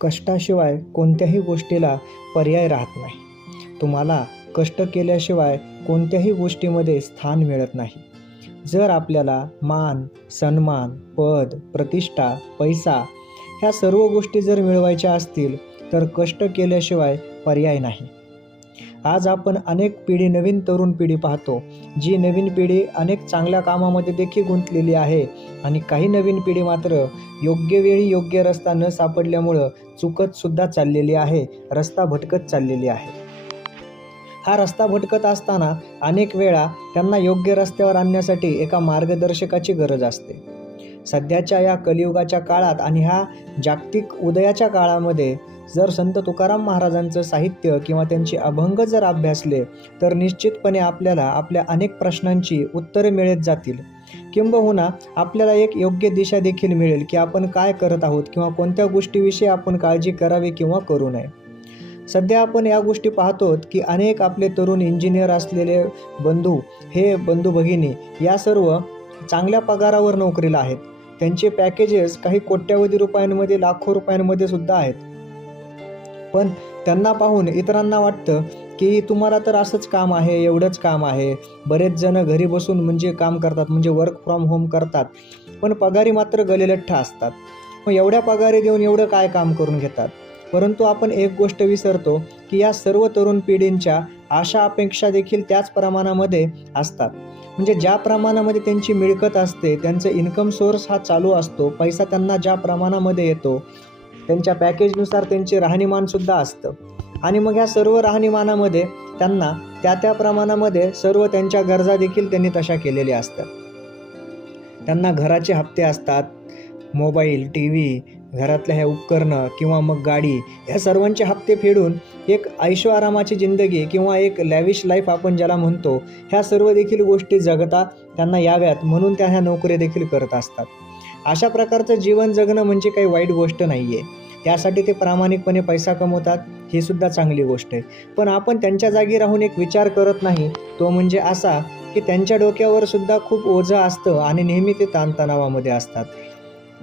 कष्टाशिवाय कोणत्याही गोष्टीला पर्याय राहत नाही. तुम्हाला कष्ट केल्याशिवाय कोणत्याही गोष्टीमध्ये स्थान मिळत नाही. जर आपल्याला मान सन्मान पद प्रतिष्ठा पैसा ह्या सर्व गोष्टी जर मिळवायच्या असतील तर कष्ट केल्याशिवाय पर्याय नाही. आज आपण अनेक पिढी नवीन तरुण पिढी पाहतो जी नवीन पिढी अनेक चांगल्या कामामध्ये देखील गुंतलेली आहे. आणि काही नवीन पिढी मात्र योग्य वेळी योग्य रस्ता न सापडल्यामुळं चुकत सुद्धा चाललेली आहे रस्ता भटकत चाललेली आहे. हा रस्ता भटकत असताना अनेक वेळा त्यांना योग्य रस्त्यावर आणण्यासाठी एका मार्गदर्शकाची गरज असते. सध्याच्या या कलियुगाच्या काळात आणि ह्या जागतिक उदयाच्या काळामध्ये जर संत तुकाराम महाराजांचं साहित्य किंवा त्यांचे अभंग जर अभ्यासले तर निश्चितपणे आपल्याला आपल्या अनेक प्रश्नांची उत्तरे मिळत जातील. किंबहुना आपल्याला एक योग्य दिशा देखील मिळेल की आपण काय करत आहोत किंवा कोणत्या गोष्टीविषयी आपण काळजी करावी किंवा करू नये. सध्या आपण या गोष्टी पाहतो की अनेक आपले तरुण इंजिनियर असलेले बंधू हे बंधू भगिनी या सर्व चांगल्या पगारावर नोकरीला आहेत. त्यांचे पॅकेजेस काही कोट्यावधी रुपयांमध्ये लाखो रुपयांमध्ये सुद्धा आहेत. पण त्यांना पाहून इतरांना वाटतं की तुम्हाला तर असंच काम आहे एवढंच काम आहे. बरेच जण घरी बसून म्हणजे काम करतात म्हणजे वर्क फ्रॉम होम करतात पण पगारी मात्र गलेलठ्ठ असतात. मग एवढ्या पगारी देऊन एवढं काय काम करून घेतात? परंतु आपण एक गोष्ट विसरतो की या सर्व तरुण पिढींच्या आशा अपेक्षा देखील त्याच प्रमाणामध्ये असतात. म्हणजे ज्या प्रमाणामध्ये त्यांची मिळकत असते त्यांचं इन्कम सोर्स हा चालू असतो पैसा त्यांना ज्या प्रमाणामध्ये येतो त्यांच्या पॅकेजनुसार त्यांचे राहणीमानसुद्धा असतं. आणि मग ह्या सर्व राहणीमानामध्ये त्यांना त्या त्या प्रमाणामध्ये सर्व त्यांच्या गरजा देखील त्यांनी तशा केलेल्या असतात. त्यांना घराचे हप्ते असतात. मोबाईल टी व्ही घरातल्या ह्या उपकरणं किंवा मग गाडी ह्या सर्वांचे हप्ते फेडून एक ऐशो आरामाची जिंदगी किंवा एक लॅविश लाईफ आपण ज्याला म्हणतो ह्या सर्व देखील गोष्टी जगता त्यांना याव्यात म्हणून त्या ह्या नोकरी देखील करत असतात. अशा प्रकारचं जीवन जगणं म्हणजे काही वाईट गोष्ट नाही आहे त्यासाठी ते प्रामाणिकपणे पैसा कमवतात ही सुद्धा चांगली गोष्ट आहे. पण आपण त्यांच्या जागी राहून एक विचार करत नाही तो म्हणजे असा की त्यांच्या डोक्यावर सुद्धा खूप ओझं असतं आणि नेहमी ते ताणतणावामध्ये असतात.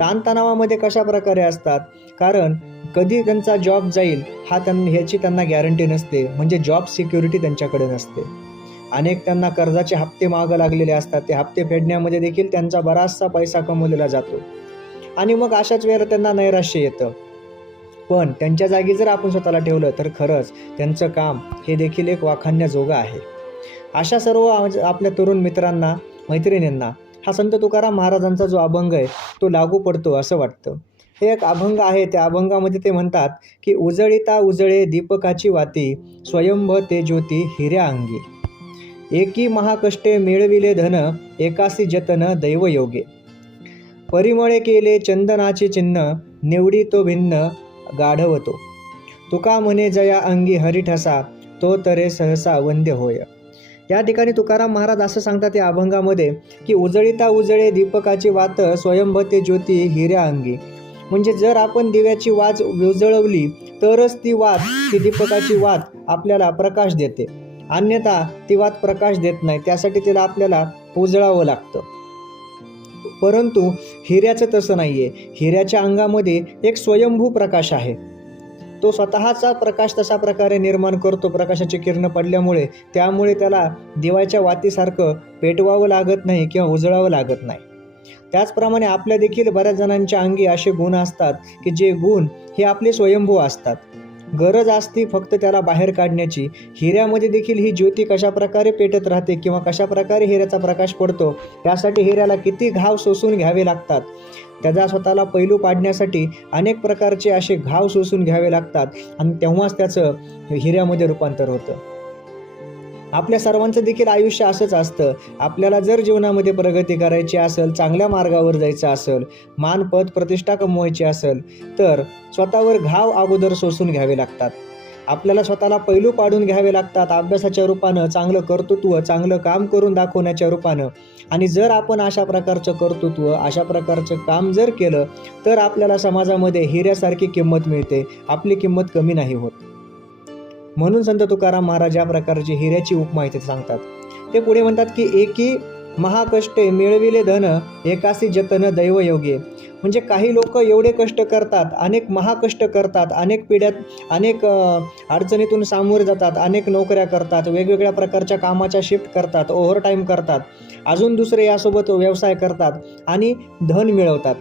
ताणतणावामध्ये कशा प्रकारे असतात? कारण कधी त्यांचा जॉब जाईल हा त्यां ह्याची त्यांना गॅरंटी नसते. म्हणजे जॉब सिक्युरिटी त्यांच्याकडे नसते. अनेक त्यांना कर्जाचे हप्ते मागं लागलेले असतात. ते हप्ते फेडण्यामध्ये देखील त्यांचा बराचसा पैसा कमवलेला जातो. आणि मग अशाच वेळेला त्यांना नैराश्य येतं. पण त्यांच्या जागी जर आपण स्वतःला ठेवलं तर खरंच त्यांचं काम हे देखील एक वाखाणण्याजोगं आहे. अशा सर्व आपल्या तरुण मित्रांना मैत्रिणींना हा संत तुकाराम महाराजांचा जो अभंग आहे तो लागू पडतो असं वाटतं. हे एक अभंग आहे. त्या अभंगामध्ये ते म्हणतात की उजळीता उजळे दीपकाची वाती स्वयंभ ते ज्योती हिऱ्या अंगी. एकी महाकष्टे मिळविले धन एकासी जतन दैवयोगे. परिमळे केले चंदनाचे चिन्ह निवडी तो भिन्न गाढवतो. तुका म्हणे जया अंगी हरिठसा तो तरे सहसा वंद्य होय. या ठिकाणी तुकाराम महाराज असं सांगतात या अभंगामध्ये की उजळीता उजळे दीपकाची वात स्वयंभते ज्योती हिऱ्या अंगी. म्हणजे जर आपण दिव्याची वाज उजळवली तरच ती वात ती दीपकाची वात आपल्याला प्रकाश देते. अन्यथा ती वात प्रकाश देत नाही. त्यासाठी तिला आपल्याला उजळावं लागतं. परंतु हिऱ्याचं तसं नाही आहे हिऱ्याच्या अंगामध्ये एक स्वयंभू प्रकाश आहे. तो स्वतःचा प्रकाश तशा प्रकारे निर्माण करतो. प्रकाशाची किरणं पडल्यामुळे. त्यामुळे त्याला दिवाच्या वातीसारखं पेटवावं लागत नाही किंवा उजळावं लागत नाही. त्याचप्रमाणे आपल्या देखील बऱ्याच जणांच्या अंगी असे गुण असतात की जे गुण हे आपले स्वयंभू असतात. गरज असते फक्त त्याला बाहेर काढण्याची. हिऱ्यामध्ये देखील ही ज्योती कशा प्रकारे पेटत राहते किंवा कशा प्रकारे हिऱ्याचा प्रकाश पडतो त्यासाठी हिऱ्याला किती घाव सोसून घ्यावे लागतात? त्याचा स्वतःला पैलू पाडण्यासाठी अनेक प्रकारचे असे घाव सोसून घ्यावे लागतात आणि तेव्हाच त्याचं हिऱ्यामध्ये रूपांतर होतं. आपल्या सर्वांचं देखील आयुष्य असंच असतं. आपल्याला जर जीवनामध्ये प्रगती करायची असेल चांगल्या मार्गावर जायचं असेल मान पद प्रतिष्ठा कमवायची असेल तर स्वतःवर घाव अगोदर सोसून घ्यावे लागतात. आपल्याला स्वतःला पैलू पाडून घ्यावे लागतात अभ्यासाच्या रूपानं चांगलं कर्तृत्व चांगलं काम करून दाखवण्याच्या रूपानं. आणि जर आपण अशा प्रकारचं कर्तृत्व अशा प्रकारचं काम जर केलं तर आपल्याला समाजामध्ये हिऱ्यासारखी किंमत मिळते. आपली किंमत कमी नाही होत. म्हणून संत तुकाराम महाराज या प्रकारची हिऱ्याची उपमा इथे सांगतात. ते पुढे म्हणतात की एकी महाकष्टे मिळविले धन एकासी जतन दैवयोगे. म्हणजे काही लोक एवढे कष्ट करतात अनेक महाकष्ट करतात अनेक पिढ्यात अनेक अडचणीतून सामोरे जातात अनेक नोकऱ्या करतात वेगवेगळ्या प्रकारच्या कामाच्या शिफ्ट करतात ओव्हरटाईम करतात अजून दुसरे यासोबत व्यवसाय करतात आणि धन मिळवतात.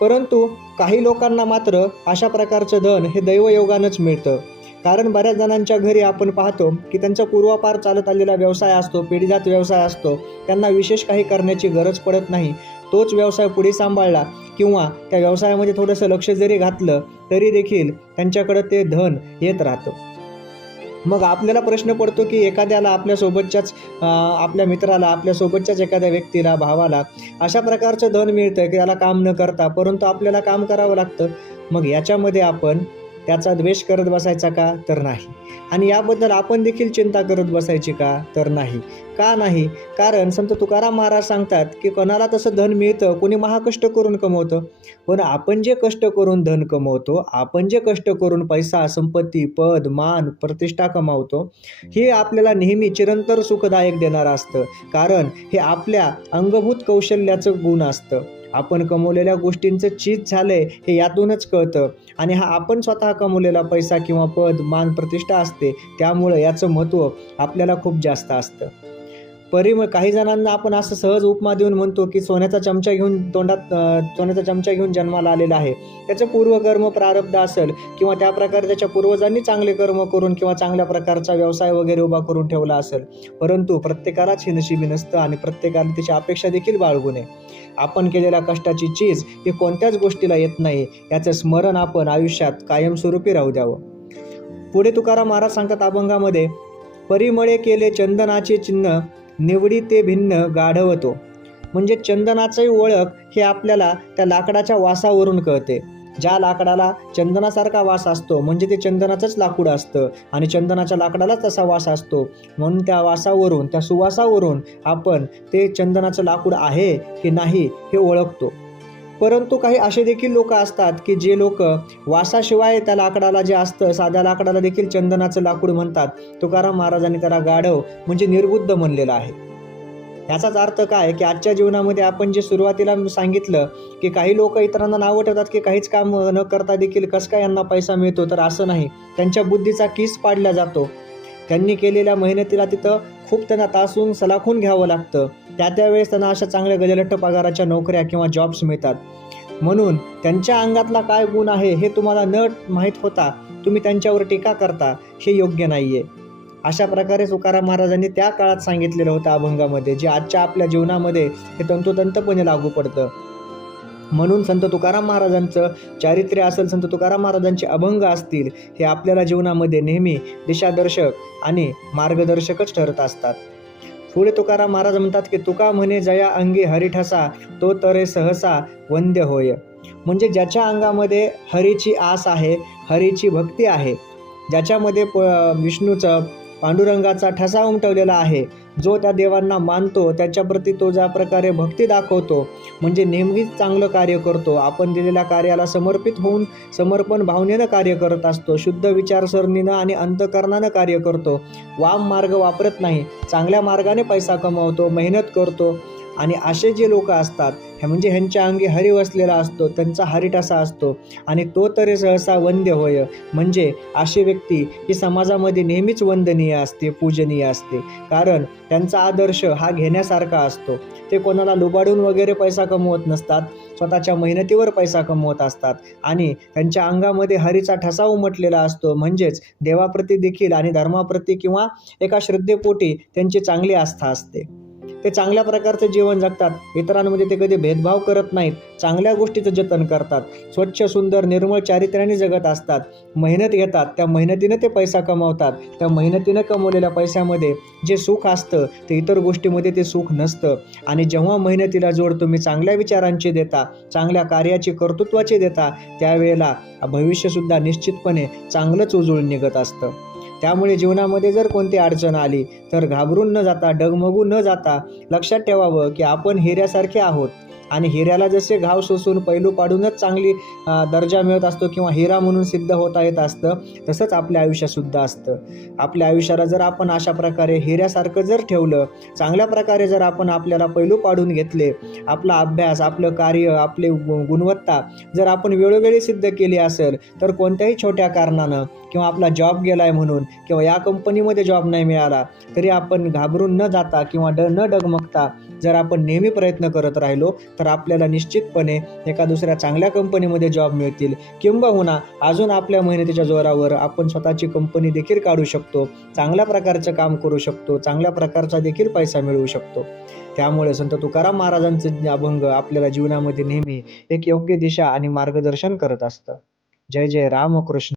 परंतु काही लोकांना मात्र अशा प्रकारचं धन हे दैवयोगानंच मिळतं. कारण बऱ्याच जणांच्या घरी आपण पाहतो की त्यांचा पूर्वापार चालत आलेला व्यवसाय असतो पिढीजात व्यवसाय असतो त्यांना विशेष काही करण्याची गरज पडत नाही. तोच व्यवसाय पुढे सांभाळला किंवा त्या व्यवसायामध्ये थोडंसं लक्ष जरी घातलं तरी देखील त्यांच्याकडं ते धन येत राहतं. मग आपल्याला प्रश्न पडतो की एखाद्याला आपल्यासोबतच्याच आपल्या मित्राला आपल्यासोबतच्याच एखाद्या व्यक्तीला भावाला अशा प्रकारचं धन मिळतं की त्याला काम न करता परंतु आपल्याला काम करावं लागतं. मग याच्यामध्ये आपण त्याचा द्वेष करत बसायचा का? तर नाही. आणि याबद्दल आपण देखील चिंता करत बसायची का? तर नाही. का नाही? कारण संत तुकाराम महाराज सांगतात की कोणाला तसं धन मिळतं कोणी महाकष्ट करून कमवतं. पण आपण जे कष्ट करून धन कमवतो आपण जे कष्ट करून पैसा संपत्ती पद मान प्रतिष्ठा कमावतो हे आपल्याला नेहमी चिरंतर सुखदायक देणारं असतं. कारण हे आपल्या अंगभूत कौशल्याचं गुण असतं. आपण कमवलेल्या गोष्टींचं चीज झालंय हे यातूनच कळतं. आणि हा आपण स्वतः कमवलेला पैसा किंवा पद मान प्रतिष्ठा असते त्यामुळं याचं महत्त्व आपल्याला खूप जास्त असतं. परिम काही जणांना आपण असं सहज उपमा देऊन म्हणतो की सोन्याचा चमचा घेऊन तोंडात सोन्याचा चमचा घेऊन जन्माला आलेला आहे. त्याचं पूर्वकर्म प्रारब्ध असेल किंवा त्या प्रकारे त्याच्या पूर्वजांनी चांगले कर्म करून किंवा चांगल्या प्रकारचा व्यवसाय वगैरे उभा करून ठेवला असेल. परंतु प्रत्येकालाच हे नशिबी नसतं आणि प्रत्येकाला त्याची अपेक्षा देखील बाळगू नये आपण केलेल्या कष्टाची चीज ही कोणत्याच गोष्टीला येत नाही याचं स्मरण आपण आयुष्यात कायमस्वरूपी राहू द्यावं. पुढे तुकाराम महाराज सांगतात अभंगामध्ये परिमळे केले चंदनाचे चिन्ह निवडी ते भिन्न गाढवतो. म्हणजे चंदनाची ओळख हे आपल्याला त्या लाकडाच्या वासावरून कळते. ज्या लाकडाला चंदनासारखा वास असतो म्हणजे ते चंदनाचंच लाकूड असतं आणि चंदनाच्या लाकडालाच तसा वास असतो. म्हणून त्या वासावरून त्या सुवासावरून आपण ते चंदनाचं लाकूड आहे की नाही हे ओळखतो. परंतु काही असे देखील लोक असतात की जे लोक वासाशिवाय त्या लाकडाला जे असतं साध्या लाकडाला देखील चंदनाचं लाकूड म्हणतात. तुकाराम महाराजांनी त्याला गाढव म्हणजे निर्बुद्ध म्हणलेलं आहे. याचाच अर्थ काय? की आजच्या जीवनामध्ये आपण जे सुरुवातीला सांगितलं की काही लोक इतरांना नावं ठेवतात की काहीच काम न करता देखील कसं काय यांना पैसा मिळतो तर असं नाही. त्यांच्या बुद्धीचा किस पाडला जातो. त्यांनी केलेल्या मेहनतीला तिथं खूप त्यांना तासून सलाखून घ्यावं लागतं. त्या त्यावेळेस त्यांना अशा चांगल्या गजलट्ट पगाराच्या नोकऱ्या किंवा जॉब्स मिळतात. म्हणून त्यांच्या अंगातला काय गुण आहे हे तुम्हाला न माहीत होता तुम्ही त्यांच्यावर टीका करता हे योग्य नाही आहे अशा प्रकारे तुकाराम महाराजांनी त्या काळात सांगितलेलं होतं अभंगामध्ये जे आजच्या आपल्या जीवनामध्ये हे तंतोतंतपणे लागू पडतं. म्हणून संत तुकाराम महाराजांचं चारित्र्य असेल संत तुकाराम महाराजांचे अभंग असतील हे आपल्याला जीवनामध्ये नेहमी दिशादर्शक आणि मार्गदर्शकच ठरत असतात. पुढे तुकाराम महाराज म्हणतात की तुका म्हणे जया अंगी हरिठसा तो तरे सहसा वंद्य होय. म्हणजे ज्याच्या अंगामध्ये हरीची आस आहे हरीची भक्ती आहे ज्याच्यामध्ये प विष्णूचं पांडुरंगाचा ठसा उमटवलेला आहे जो त्या देवांना मानतो त्याच्याप्रती तो ज्या प्रकारे भक्ती दाखवतो म्हणजे नेहमीच चांगलं कार्य करतो. आपण दिलेल्या कार्याला समर्पित होऊन समर्पण भावनेनं कार्य करत असतो शुद्ध विचारसरणीनं आणि अंतकरणानं कार्य करतो. वाम मार्ग वापरत नाही. चांगल्या मार्गाने पैसा कमवतो मेहनत करतो. आणि असे जे लोक असतात हे म्हणजे ह्यांच्या अंगी हरी वसलेला असतो त्यांचा हरिटासा असतो. आणि तो तरी सहसा वंद्य होय. म्हणजे अशी व्यक्ती ही समाजामध्ये नेहमीच वंदनीय असते पूजनीय असते. कारण त्यांचा आदर्श हा घेण्यासारखा असतो. ते कोणाला लुबाडून वगैरे पैसा कमवत नसतात स्वतःच्या मेहनतीवर पैसा कमवत असतात. आणि त्यांच्या अंगामध्ये हरीचा ठसा उमटलेला असतो. म्हणजेच देवाप्रती देखील आणि धर्माप्रती किंवा एका श्रद्धेपोटी त्यांची चांगली आस्था असते. ते चांगल्या प्रकारचं जीवन जगतात. इतरांमध्ये ते कधी भेदभाव करत नाहीत. चांगल्या गोष्टीचं जतन करतात. स्वच्छ सुंदर निर्मळ चारित्र्याने जगत असतात. मेहनत घेतात. त्या मेहनतीनं ते पैसा कमावतात. त्या मेहनतीनं कमवलेल्या पैशामध्ये जे सुख असतं ते इतर गोष्टीमध्ये ते सुख नसतं. आणि जेव्हा मेहनतीला जोड तुम्ही चांगल्या विचारांची देता चांगल्या कार्याची कर्तृत्वाची देता त्यावेळेला भविष्यसुद्धा निश्चितपणे चांगलंच उजळून निघत असतं. त्यामुळे जीवनामध्ये जर कोणती अडचण आली तर घाबरून न जाता डगमगू न जाता लक्षात ठेवावं की आपण हिऱ्यासारखे आहोत. आणि हिऱ्याला जसे घाव सोसून पैलू पाडूनच चांगली दर्जा मिळत असतो किंवा हिरा म्हणून सिद्ध होता येत असतं तसंच आपल्या आयुष्यातसुद्धा असतं. आपल्या आयुष्याला जर आपण अशा प्रकारे हिऱ्यासारखं जर ठेवलं चांगल्या प्रकारे जर आपण आपल्याला पैलू पाडून घेतले आपला अभ्यास आपलं कार्य आपले गु- गुणवत्ता जर आपण वेळोवेळी सिद्ध केली असेल तर कोणत्याही छोट्या कारणानं किंवा आपला जॉब गेलाय म्हणून किंवा या कंपनीमध्ये जॉब नाही मिळाला तरी आपण घाबरून न जाता किंवा ड न डगमगता जर आपण नेहमी प्रयत्न करत राहिलो तर आपल्याला निश्चितपणे एका दुसऱ्या चांगल्या कंपनीमध्ये जॉब मिळतील. किंबहुना अजून आपल्या मेहनतीच्या जोरावर आपण स्वतःची कंपनी देखील काढू शकतो चांगल्या प्रकारचं काम करू शकतो चांगल्या प्रकारचा देखील पैसा मिळवू शकतो. त्यामुळे संत तुकाराम महाराजांचं अभंग आपल्याला जीवनामध्ये नेहमी एक योग्य दिशा आणि मार्गदर्शन करत असतं. जय जय रामकृष्ण.